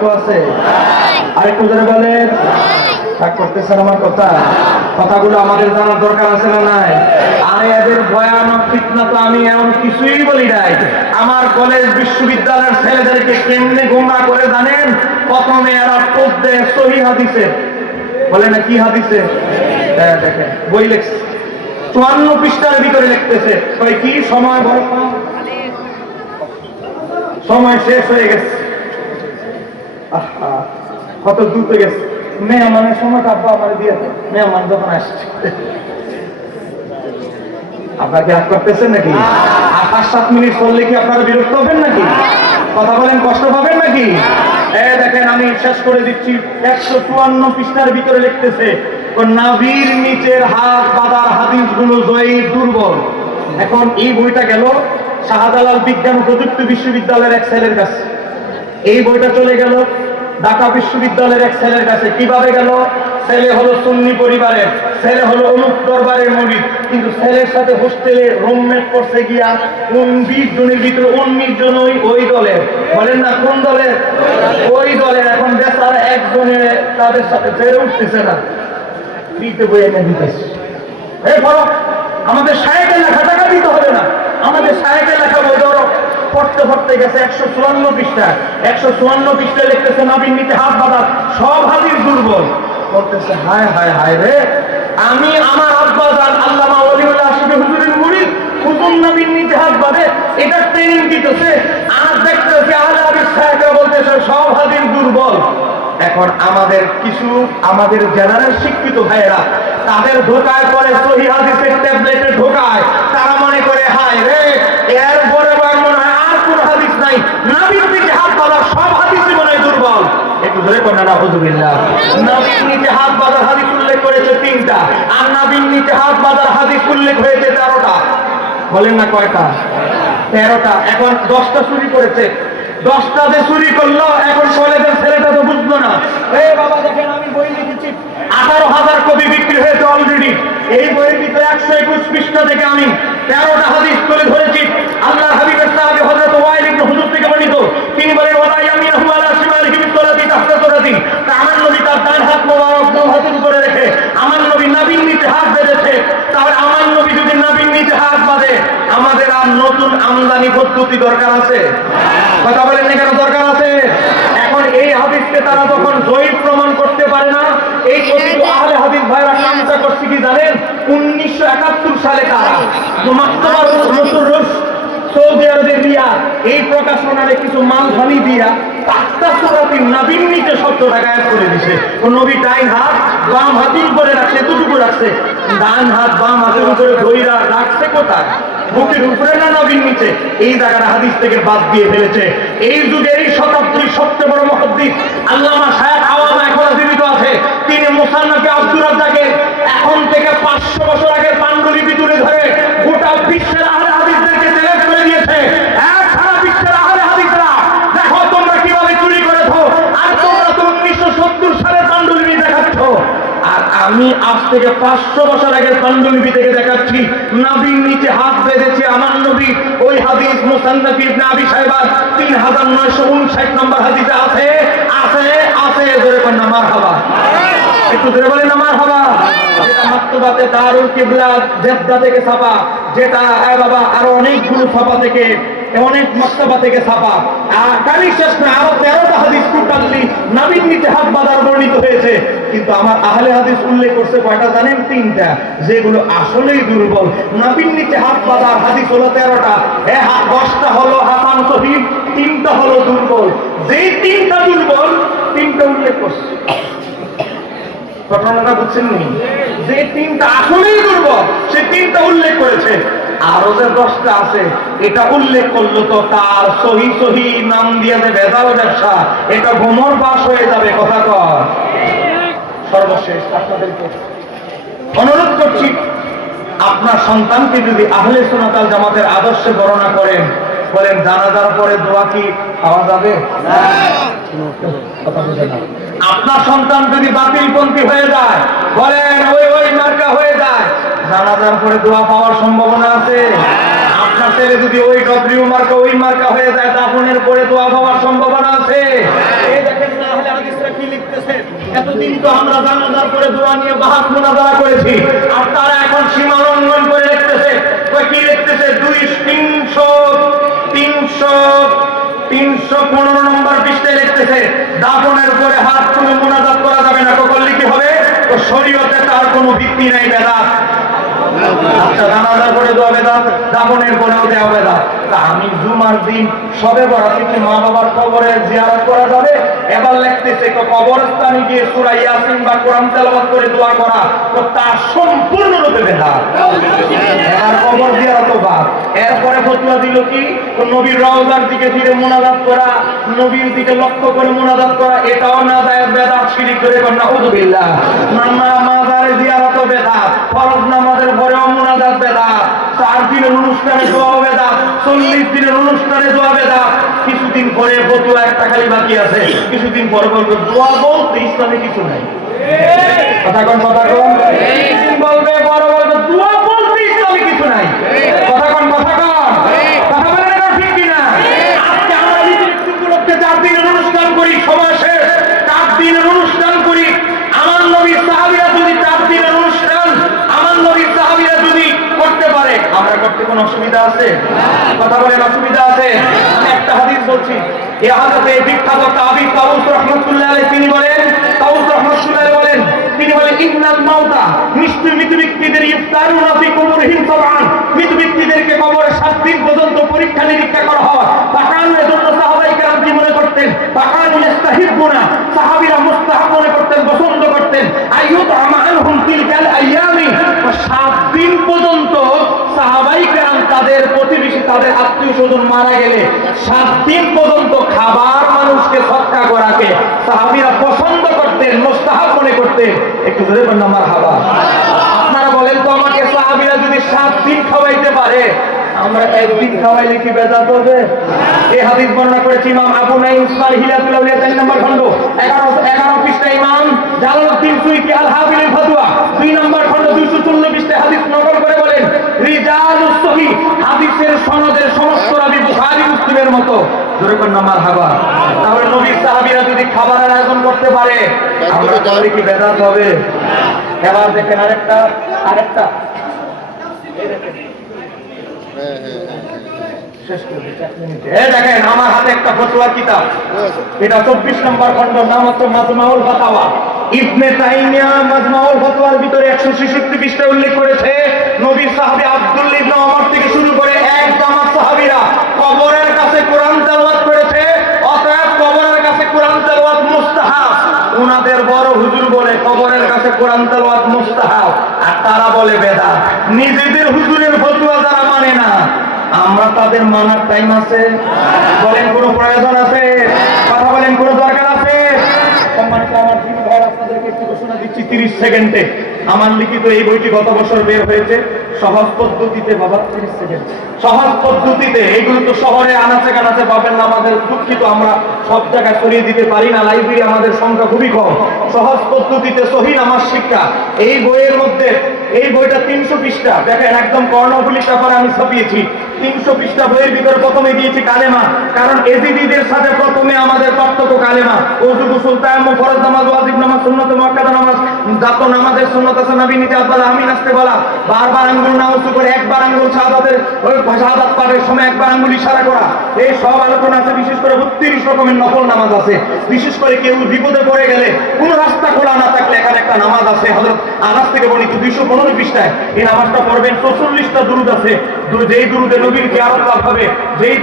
পার্থক্য আছে? আরেকটু ধরে বলেন। রাগ করতেছেন আমার কথাগুলো আমাদের জানার দরকার আছে না নাই? আরে এদের ভয়ানক ফিতনা তো আমি এমন কিছুই বলি নাই। আমার কলেজ বিশ্ববিদ্যালয়ের ছেলেদেরকে কেমনে গোমরা করে জানেন? প্রথমে এরা পোস্ট দেয় সহিহ হাদিসে, বলে না কি হাদিসে, দেখেন বই লেখছে 54 পৃষ্ঠার ভিতরে লিখতেছে কি সময় বড়, সময় শেষ হয়ে গেছে। কত দ্রুত গেছে। মেহমানের সময় আব্বা আমার দিয়েছে, মেহমান যখন আসছে। আপনারা কি রাগ করতেছেন নাকি? 5-7 মিনিট চললে কি আপনারা বিরক্ত হবেন নাকি? কথা বলেন, কষ্ট পাবেন নাকি? দেখেন আমি শেষ করে দিচ্ছি। 154 পৃষ্ঠার ভিতরে লিখতেছে নাভির নিচের হাত বাঁধার হাদিসগুলো জয়ীফ, দুর্বল। এখন এই বইটা গেল শাহজালাল বিজ্ঞান ও প্রযুক্তি বিশ্ববিদ্যালয়ের এক ছেলের কাছে। এই বইটা চলে গেল ঢাকা বিশ্ববিদ্যালয়ের এক ছেলের কাছে। কিভাবে গেল? ছেলে হলো সুন্নি পরিবারের, ছেলে হলো অমুক দরবারের মুরিদ, কিন্তু ছেলের সাথে হোস্টেলে রুমমেট করছে গিয়া 20 জনের ভিতরে 19 জনই ওই দলের। বলেন না কোন দলের? ওই দলের। এখন বেচারা একজনের তাদের সাথে ফেরে উঠতেছে না, ফ্রিতে বই এনে দিতেছে। এই বড় আমাদের শায়েখের লেখা টাকা দিতে হবে না, আমাদের শায়েখের লেখা বই ধরো। পড়তে পড়তে গেছে 154 পৃষ্ঠা। 154 পৃষ্ঠা লিখতেছে নাভির নিচে হাত বাঁধা সব হাদিস দুর্বল। বলতেছে হায় হায় হায় রে, আমি আমার আব্বা জান আল্লামা ওলিউল্লাহ আশরাফি হুজুরের মুরিদ, হুজুর নাভির নিচে হাত বাঁধে, এটা ট্রেনিং দিতেছে। আর দেখতেছি আহলে হাদিস শায়েখরা বলতেছে সব হাদিস দুর্বল। এখন আমাদের জেনারেল শিক্ষিত ভাইয়েরা তাদের ধোকায় পরে সহিহ হাদিসের ট্যাবলেটে ঢোকায়। তারা মনে করে হায় রে, এর পরে মনে হয় আর কোন হাদিস নাই, নাভির নিচে হাত বাঁধা সব হাদিসই মনে হয় দুর্বল। একটু ধরে কোনা নাউযুবিল্লাহ। নাভির নিচে হাত বাঁধার হাদিস উল্লেখ করেছে 3টা, আর নাভির নিচে হাত বাঁধার হাদিস উল্লেখ হয়েছে 13টা। বলেন না কয়টা? 13টা। এখন 10টা চুরি করেছে। 10টা যে চুরি করলো, এখন কলেজের ছেলেটা তো বুঝলো না। এই বাবা দেখেন আমি বই লিখেছি, 18,000 কপি বিক্রি হয়েছে অলরেডি। এই বইয়ের ভিতরে 121 পৃষ্ঠা থেকে আমি 13টা হাদিস তুলে ধরেছি। আল্লাহর হাবিবের সাহাবী হযরত ওয়াইল ইবনে হুজুর থেকে বর্ণিত, তিনি বলেন ওয়ালা ইয়ামিনহু আলা শিমালিহি বিসসালাতি তাহতা সুরাতি। আমার নবী তার ডান হাত মোবারক বাম হাতের উপরে রেখে আমার নবী নাভির নিচে হাত বেঁধেছে। তাহলে আমার নবী যদি নাভির নিচে হাত বাঁধে, আমাদের আর নতুন আমদানি পদ্ধতি দরকার আছে? কথা বলেন না কেন দরকার আছে? এখন এই হাদিসকে তারা যখন জয়ীফ প্রমাণ করতে পারে না, এই কথিত আহলে হাদিস ভাইরা কামটা করছে কি জানেন? 1971 সালে তারা মাক্তাবার রসুল সৌদি আরবে দিয়া এই প্রকাশনারে কিছু মালখানি দিয়া তাহতা সুরাতি নাভির নিচে শব্দটা গায়েব করে দিছে। নবী ডাইন হাত বাম হাতের উপরে রাখছে, এতটুকু রাখছে। ডান হাত বাম হাতের উপরে ধইরা রাখছে কোথায়? বুকের উপরে না নাভির নিচে? এই জায়গাটা হাদিস থেকে বাদ দিয়ে ফেলেছে। এই যুগের এই শতাব্দীর সবচেয়ে বড় মুহাদ্দিস আল্লামা শায়খ আওয়ামা এখনো জীবিত আছে। তিনি মুসান্নাফে আব্দুর রাজ্জাকের এখন থেকে 500 বছর আগের পান্ডুলিপি তুলে ধরে গোটা বিশ্বের আহলে হাদিসদেরকে চ্যালেঞ্জ করে দিয়েছে। সারা বিশ্বের আহলে হাদিসরা দেখো তোমরা কিভাবে চুরি করেছো, আর তোমরা তো 1970 সালের পান্ডুলিপি দেখাচ্ছ। আর আমি আজ থেকে 500 বছর আগের পান্ডুলিপি থেকে দেখাচ্ছি নাভির নিচে হাত বেঁধেছে আমার নবী। ওই হাদিস মুসান্নাফ ইবনে আবি শাইবা 3959 নম্বর হাদিসে আছে আছে আছে। জোরে বলেন না মারহাবা, একটু জোরে বলেন না মারহাবা। যেটা মাকতুবাতে দারুল কিবলা জেদ্দা থেকে ছাপা, যেটা বাবা আরো অনেকগুলো ছাপা থেকে, অনেক মাকতাবা থেকে ছাপা। আর কালি শেষ না, আরো 13টা হাদিস টোটালি নাভির নিচে হাত বাঁধার বর্ণিত হয়েছে। কিন্তু আমার আহলে হাদিস উল্লেখ করছে কয়টা জানেন? 3টা, যেগুলো আসলেই দুর্বল। নাভির নিচে হাত বাঁধার হাদিস হলো 13টা। 10টা হলো হাসান সহিহ, 3টা হলো দুর্বল। যেই 3টা দুর্বল, 3টা উল্লেখ করছে। ঘটনাটা বুঝছেন নি? যে 3টা আসলেই দুর্বল, সে 3টা উল্লেখ করেছে। আরো যে 10টা আছে, এটা উল্লেখ করলো তো তার সহি সহি নাম দিয়ে যে ভেজাল ব্যবসা, এটা ভ্রমর বাস হয়ে যাবে। কথা কর। সর্বশেষ আপনাদেরকে অনুরোধ করছি, আপনার সন্তানকে যদি আহলে সুন্নাত ওয়াল জামাতের আদর্শে বর্ণনা করেন, বলেন জানাজার পরে দোয়া কি পাওয়া যাবে? কথা বুঝে না। আপনার সন্তান যদি বাতিলপন্থী হয়ে যায়, বলেন ওই মার্কা হয়ে যায়, জানাজার পরে দোয়া পাওয়ার সম্ভাবনা আছে? আপনার ছেলে যদি ওই ডব্লিউ মার্কা ওই মার্কা হয়ে যায়, দাফনের পরে দোয়া পাওয়ার সম্ভাবনা আছে? এই দেখেন এতদিন তো আমরা জানাজার করে দোয়া নিয়ে বাহাত মুনাজারা করেছি, আর তারা এখন সীমা লঙ্ঘন করে লিখতেছে। কি লিখতেছে? 315 নম্বর পৃষ্ঠায় লিখতেছে, দাফনের উপরে হাত তুলে মুনাজাত করা যাবে না। করলে কি হবে? তো শরীয়তে তার কোনো ভিত্তি নাই, বেদাত। আচ্ছা, জানাজার পরে দোয়া বেদাত, দাফনের পরেও দেওয়া বেদাত। তা আমি জুমার দিন সবে বরাতে কি মা বাবার কবরে জিয়ারত করা যাবে? এবার লিখতেছে কবরস্থানে গিয়ে সূরা ইয়াসিন বা কোরআন তেলাওয়াত করে দোয়া করা, তো তা সম্পূর্ণরূপে বেদাত। আর কবর জিয়ারত বাদ। এরপরে ফতোয়া দিল কি, নবীর রওজার দিকে ফিরে মুনাজাত করা, নবীর দিকে লক্ষ্য করে মুনাজাত করা, এটাও না যায়, বেদাত, শিরিক করে নাউযুবিল্লাহ। মাজারে জিয়ারত বেদাত, ফরজ নামাজের পরেও মুনাজাত বেদাত, 4 দিনের অনুষ্ঠানে দোয়া বেদাত, 40 দিনের অনুষ্ঠানে দোয়া বেদাত। কিছুদিন পরে ফতোয়া একটা খালি বাকি আছে, কিছুদিন পরে বলবে দোয়া বলতে ইসলামে কিছু নাই। কথা কোন বলবে, বড় বলবে দোয়া বলতে ইসলামে কিছু নাই। কথা কোন কথা বলেন, এটা ঠিক কিনা? আজকে আমরা উপলক্ষে 4 দিনের অনুষ্ঠান করি, সময় শেষ, 4 দিনের অনুষ্ঠান করি। আমার নবীর সাহাবীরা যদি 4 দিনের অনুষ্ঠান আমার নবীর সাহাবীরা যদি করতে পারে, আমরা করতে কোনো অসুবিধা আছে? কথা বলেন, অসুবিধা আছে? একটা হাদিস বলছি, এই হাদিসে বিখ্যাত তাবী তাউস রাহমাতুল্লাহ আলাইহি তিনি বলেন, ইন্নাল মাউতা, নিশ্চয় মৃত ব্যক্তিদের ইফতারুনা ফি কুবুরিহিম সাবআন, মৃত ব্যক্তিদেরকে কবরে 7 দিন পর্যন্ত পরীক্ষা নিরীক্ষা করা হয়। তাকানের জন্য সাহাবায়ে কেরাম কি মনে করতেন? তাকান ইস্তাহিবুনা, সাহাবীরা মুস্তাহাব মনে করতেন, পছন্দ করতেন। আইয়ুতআমা আনহুম তিলকাল আইয়ামি, 7 দিন পর্যন্ত সাহাবায়ে কেরাম তাদের প্রতিবেশী, তাদের আত্মীয়স্বজন মারা গেলে 7 দিন পর্যন্ত খাবার মানুষকে সৎকা করাকে সাহাবীরা পছন্দ করতেন, মুস্তাহাব মনে করতেন। একটু ধরে বলুন মারহাবা। আপনারা বলেন তো আমাকে, সাহাবীরা যদি 7 দিন খাওয়াইতে পারে, আমরা 1 দিন খাওয়াইলে কি বেজাত হবে? এই হাদিস বর্ণনা করেছে ইমাম আবু নাঈম হিলাতুল আউলিয়া 3 নম্বর খণ্ড 11 পৃষ্ঠা, ইমাম জালালউদ্দিন সুয়ুতী আল হাবিল ফাতওয়া 2 নম্বর খণ্ড 214 পৃষ্ঠায় হাদিস নকল করে বলেন, রিজালুস সহিহ, হাদিসের সনদের সমস্ত রাবী বুখারী মুসলিমের মতো। জোরে কোন মারহাবা। তাহলে নবীর সাহাবীরা যদি খাবারের আয়োজন করতে পারে, আমরা তাহলে কি বেদাত হবে? এবার দেখেন আরেকটা দেখেন আমার হাতে একটা ফতোয়ার কিতাব, এটা 24 নম্বর খণ্ড, নাম হচ্ছে মাজমাউল ফাতাওয়া। ইবনে তাইমিয়া মাজমাউল ফাতাওয়ার ভিতরে 166 পৃষ্ঠায় উল্লেখ করেছে, নবীর সাহাবী আব্দুল্লাহ ইবনে ওমর থেকে শুরু করে এক জামাত সাহাবীরা কবরের কাছে কোরআন তেলাওয়াত করেছে। অতএব কবরের কাছে কোরআন তেলাওয়াত মুস্তাহাব। ওনাদের বড় হুজুর বলে কবরের কাছে কোরআন তেলাওয়াত মুস্তাহাব, আর তারা বলে বেদাত। নিজেদের হুজুরের ফতোয়া যারা মানে না, আমরা তাদের মানার টাইম আছে? বলেন কোনো প্রয়োজন আছে? কথা বলেন কোনো দরকার আছে? সম্মানিত আমার দিদি ভাই, আপনাদেরকে একটু ঘোষণা দিচ্ছি 30 সেকেন্ডে। আমার লিখিত এই বইটি গত বছর বের হয়েছে, সহজ পদ্ধতিতে। বাবা 30 সেকেন্ড, সহজ পদ্ধতিতে। এইগুলো তো শহরে আনাচে কানাচে পাবেন না, আমাদের দুঃখিত, আমরা সব জায়গায় ছড়িয়ে দিতে পারি না, লাইব্রেরি আমাদের সংখ্যা খুবই কম। সহজ পদ্ধতিতে সহিহ নামাজ শিক্ষা, এই বইয়ের মধ্যে, এই বইটা 300 পৃষ্ঠা। দেখেন একদম কর্ণফুলী পেপারে আমি ছাপিয়েছি। 300 পৃষ্ঠা বইয়ের ভিতরে প্রথমে দিয়েছি কালেমা, কারণ এজিদিদের সাথে প্রথমে আমাদের পার্থক্য কালেমা। ওযু, গোসল, তায়াম্মুম, ফরজ নামাজ, ওয়াজিব নামাজ, সুন্নাত মুআক্কাদা নামাজ, যত নামাজের সুন্নাত আছে, নবী নিজাত বলা, আমিন আসতে বলা, বারবার আঙ্গুল না উঁচু করে, একবার আঙ্গুল শাহাদাতের শাহাদাত পাঠের সময় একবার আঙ্গুল ইশারা করা, এই সব আলোচনা আছে। বিশেষ করে 32 রকমের নফল নামাজ আছে। বিশেষ করে কেউ বিপদে পড়ে গেলে, কোনো রাস্তা খোলা না থাকলে, এখানে একটা নামাজ আছে হযরত আনাস থেকে বর্ণিত 215 পৃষ্ঠায়। এই নামাজটা পড়বেন। 44টা দুরূদ আছে, যেই দুরুদে নবীর জিয়ারত হবে, যেই